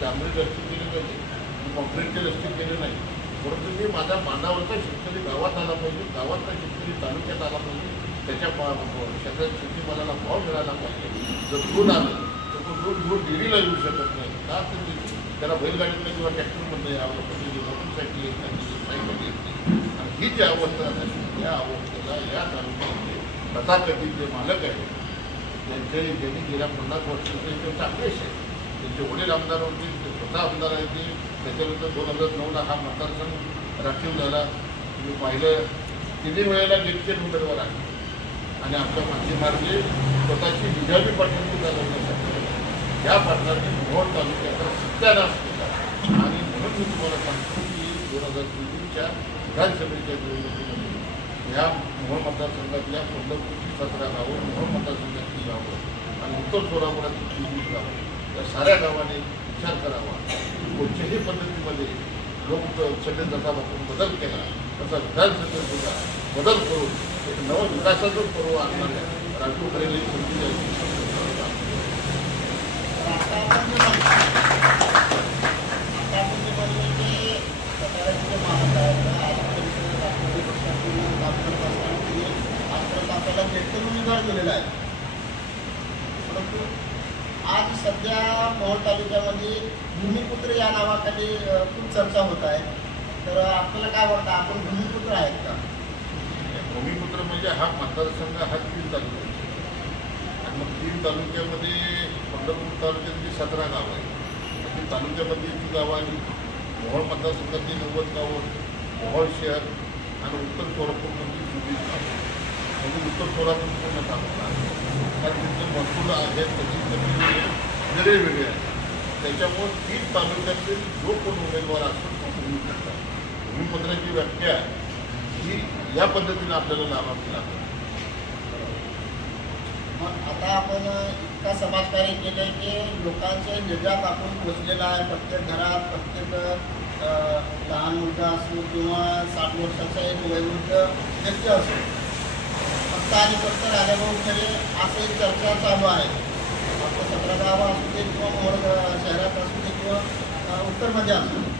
डांबरी रस्ते केले पाहिजे. मी कॉन्क्रीटचे रस्ते केले नाही. परंतु मी माझ्या मांडावरचा शेतकरी गावात आला पाहिजे गावातला शेतकरी तालुक्यात आला पाहिजे त्याच्या शेतात शेतीमालाला भाव मिळाला पाहिजे. जर दूध आलं तर तो दूध दूध डेअरीला येऊ शकत नाही. का तर ते- त्याला बैलगाडीतलं किंवा ट्रॅक्टरमधलं यावं पाहिजे मोटरसायकल येत नाही सायकल येत नाही. आणि ही जी अवस्था आहे या अवस्थेला या तालुक्यामध्ये तथाकथित जे मालक आहेत त्यांचे त्यांनी गेल्या पन्नास वर्षाचे ते चांगलेच आहेत. त्यांचे वडील आमदार होते ते स्वतः आमदार आहेत ते त्याच्यानंतर दोन हजार नऊला हा मतदारसंघ राखीव झाला. तुम्ही पाहिलं तिन्ही वेळेला निश्चित उमेदवार आहे आणि आमच्या माध्यमार्गे स्वतःची निजामी पाठवणी चालवण्यासाठी या पाटलांनी मोहोळ तालुक्याचा सत्यानाश केला. आणि म्हणून मी तुम्हाला सांगतो की दोन हजार चोवीसच्या विधानसभेच्या निवडणुकीमध्ये या मोहोळ मतदारसंघातल्या पंढरपूरची सतरा गावं मोहोळ मतदारसंघातली गावं आणि उत्तर सोलापुरात चोवीस गावं या साऱ्या गावाने विचार करावा. कोणत्याही पद्धतीमध्ये लोक सगळे षड्यंत्रापासून बदल केला तसा विधानसभेत सुद्धा बदल करून एक नव विकासाचं पर्व आणणाऱ्या राजू खरेला ही संधी द्यायची आता आपण जे म्हणतो- आता आपण जे म्हणतो की सकाळचे जे माणसं आहेत ना, आज परिसरात आपल्या पक्षातून डॉक्टर पासवान आजपर्यंत आपल्याला भेटून उमेदवार दिलेला आहे परंतु आज सध्या मोहोळ तालुक्यामध्ये भूमिपुत्र या नावाखाली खूप चर्चा होत आहे. तर आपल्याला काय वाटतं आपण भूमिपुत्र आहेत का? भूमिपुत्र म्हणजे हा मतदारसंघ हा तीन तालुक्याचा आणि मग तीन तालुक्यामध्ये पंढरपूर तालुक्यातली सतरा गावं आहेत. ती तालुक्यामधली एक गावं आणि मोहोळ मतदारसंघातली नव्वद गावं मोहोळ शहर आणि उत्तर सोलापूरमधली चोवीस गावं. म्हणजे उत्तर सोलापूर पूर्ण तालुका आहे कारण तिथले महसूल आहेत त्याची जमीन वेगळे वेगळे आहेत. त्याच्यामुळं तीन तालुक्यातील जो कोण उमेदवार असतो तो भूमिपुत्र आहे. भूमिपुत्राची व्याख्या ही या पद्धतीने आपल्याला लाभावी लागेल मग आता आपण इतका समाजकार्य केलं आहे की लोकांच्या हृदयात आपण पोचलेला आहे. प्रत्येक घरात प्रत्येक लहान मुलगा असो किंवा साठ वर्षाचा एक वयोवृद्ध व्यक्ती असो. फक्त आणि फक्त राजाभाऊ खरे असं एक चर्चा चालू आहे. सतरा गावं असू दे किंवा मोर शहरात असू दे किंवा उत्तरमध्ये असू दे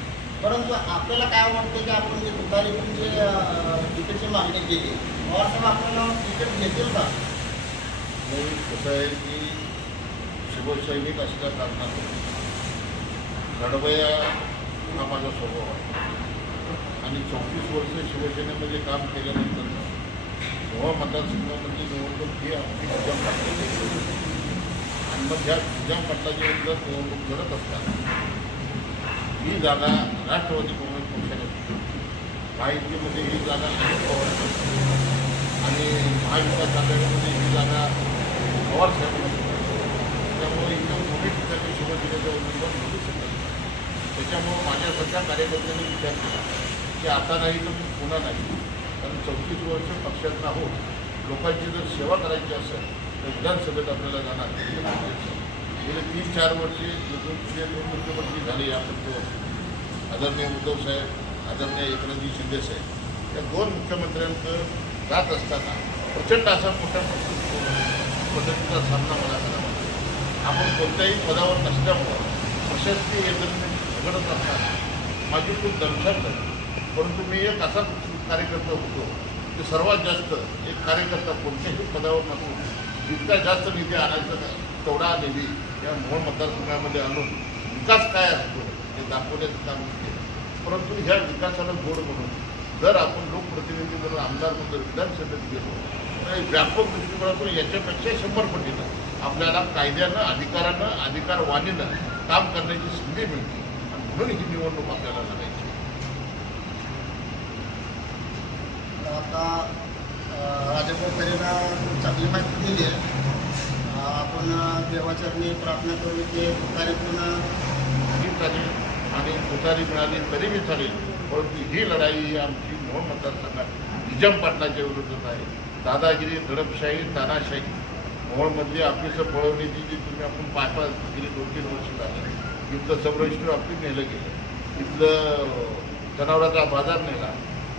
परंतु आपल्याला काय वाटतं की आपण जे तुतारीतून जे तिकीटची मागणी केली साहेब आपल्याला तिकीट घेतील का मी कसं आहे की शिवसैनिक असल्या कारणानं गडबया हा माझा स्वभाव आहे आणि चौतीस वर्ष शिवसेनेमध्ये काम केल्यानंतर जेव्हा मतदारसंघामध्ये निवडणूक ही आपली आणि मग ह्या निजाम पटलाची विरोधात निवडणूक लढत असतात ही जागा राष्ट्रवादी काँग्रेस पक्षाने माहितीमध्ये ही जागा अजित पवार आणि महाविकास आघाडीमध्ये ही जागा पवार साहेबांना त्यामुळे इथं ठिकाणी शिवसेनेचा उमेदवार मिळू शकत नाही. त्याच्यामुळं सध्या कार्यकर्त्यांनी विचार केला की आता नाही तर पुन्हा नाही. कारण चौतीस वर्ष पक्षात आहोत लोकांची जर सेवा करायची असेल विधानसभेत आपल्याला जाणार. गेले तीन चार वर्षे दोन जे मुख्यमंत्री झाले या पंचवर्षी आदरणीय उद्धव साहेब आदरणीय एकनाथजी शिंदे साहेब. या दोन मुख्यमंत्र्यांचं जात असताना प्रचंड असा मोठ्या पद्धतीचा सामना मला करावा आपण कोणत्याही पदावर नसल्यामुळं प्रशस्ती यंत्रणेत झगडत असताना माझी खूप दमछाक झाली. परंतु मी एक असा कार्यकर्ता होतो की सर्वात जास्त एक कार्यकर्ता कोणत्याही पदावर नसून जितका जास्त निधी आणायचा तेवढा निधी या मोहोळ मतदारसंघामध्ये आणून विकास काय असतो हे दाखवण्याचं काम केलं परंतु ह्या विकासाला गोड म्हणून जर आपण लोकप्रतिनिधी म्हणून आमदार म्हणून जर विधानसभेत गेलो तर व्यापक दृष्टिकोनातून याच्यापेक्षा शंभर पटीनं आपल्याला कायद्यानं अधिकारानं अधिकारवाणीनं काम करण्याची संधी मिळते. आणि म्हणून ही निवडणूक आपल्याला लढायची आता राजाभाऊ चांगली माहिती दिली आहे. आपण देवाचरणी प्रार्थना करू की तुतारीतून पुन्हा झाली आणि तुतारी मिळाली तरी बी चालेल. परंतु ही लढाई आमची मोहोळ मतदारसंघात निजाम पाटलाच्या विरोधात आहे. दादागिरी दडपशाही तानाशाही. मोहोळमधली ऑफिसं पळवण्याची जी तुम्ही आपण पाहता गेली दोन तीन वर्ष झाली. इथलं सब आपली ऑफिस नेलं गेलं. इथलं जनावरांचा बाजार नेला.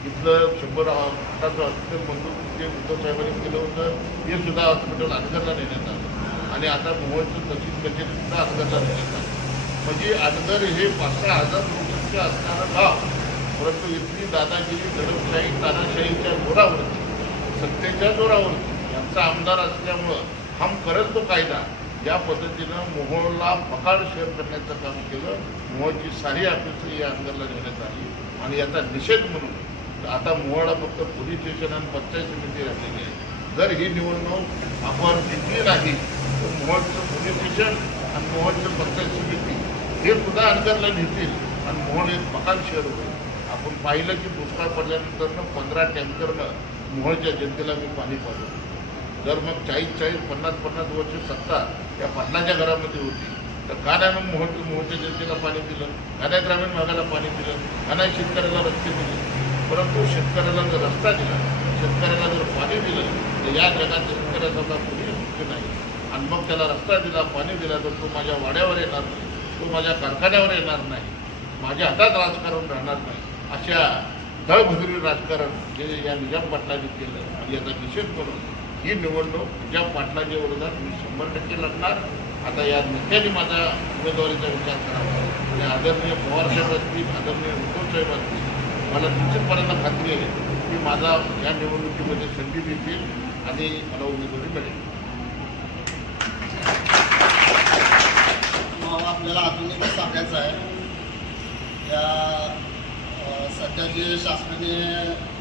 इथलं शंभर हॉस्पिटल मंजूर जे उद्धव साहेबांनी केलं होतं हे सुद्धा हॉस्पिटल अनगरला नेण्यात आलं. आणि आता मुंबईचं तशीच कचेरी सुद्धा अनगरला नेण्यात आलं. म्हणजे अनगर हे पाच सहा हजार लोकसंख्या असणारं गाव परंतु इथली दादागिरी दडपशाही तानाशाहीच्या जोरावरती सत्तेच्या जोरावरती यांचा आमदार असल्यामुळं हम करत तो कायदा या पद्धतीनं मोहोळला पकाड शेअर करण्याचं काम केलं. मोहोळची सारी ऑफिसं या अनगरला नेण्यात आली. आणि याचा निषेध म्हणून आता मोहोळला फक्त पोलीस स्टेशन आणि पंचायत समिती राहिलेली आहे. जर ही निवडणूक आपण जिंकली नाही तर मोहाडचं पोलीस स्टेशन आणि मोहोळचं पंचायत समिती हे सुद्धा अंतरला नेतील आणि मोहोळ एक मकान शहर होईल. आपण पाहिलं की दुष्काळ पडल्यानंतर पंधरा टँकरनं मोहोळच्या जनतेला मी पाणी पाजवलं. जर मग चाळीस चाळीस पन्नास पन्नास वर्ष सत्ता त्या पन्नाच्या घरामध्ये होती तर का नाही मग मोहोळ मोहनच्या जनतेला पाणी दिलं? का नाही ग्रामीण भागाला पाणी दिलं? का नाही शेतकऱ्याला रस्ते दिले? परंतु शेतकऱ्याला जर रस्ता दिला शेतकऱ्याला जर पाणी दिलं तर या जगात शेतकऱ्याचा कुणी मुख्य नाही. आणि मग त्याला रस्ता दिला पाणी दिला तर तो माझ्या वाड्यावर येणार नाही. तो माझ्या कारखान्यावर येणार नाही. माझ्या हातात राजकारण राहणार नाही. अशा दळभजुरी राजकारण जे या निजाम पाटलांनी केलं आणि याचा निषेध करून ही निवडणूक निजाम पाटलांच्या विरोधात मी शंभर टक्के लढणार. आता या नेत्यांनी माझा उमेदवारीचा विचार करावा. आणि आदरणीय पवारसाहेब असतील आदरणीय उद्धवसाहेब असतील मला निश्चितपणाला खात्री आहे. की माझा या निवडणुकीमध्ये संधी देतील आणि मला उमेदवारी मिळेल. आपल्याला अजून एक सांगायचं आहे. या सध्या जे शासनाने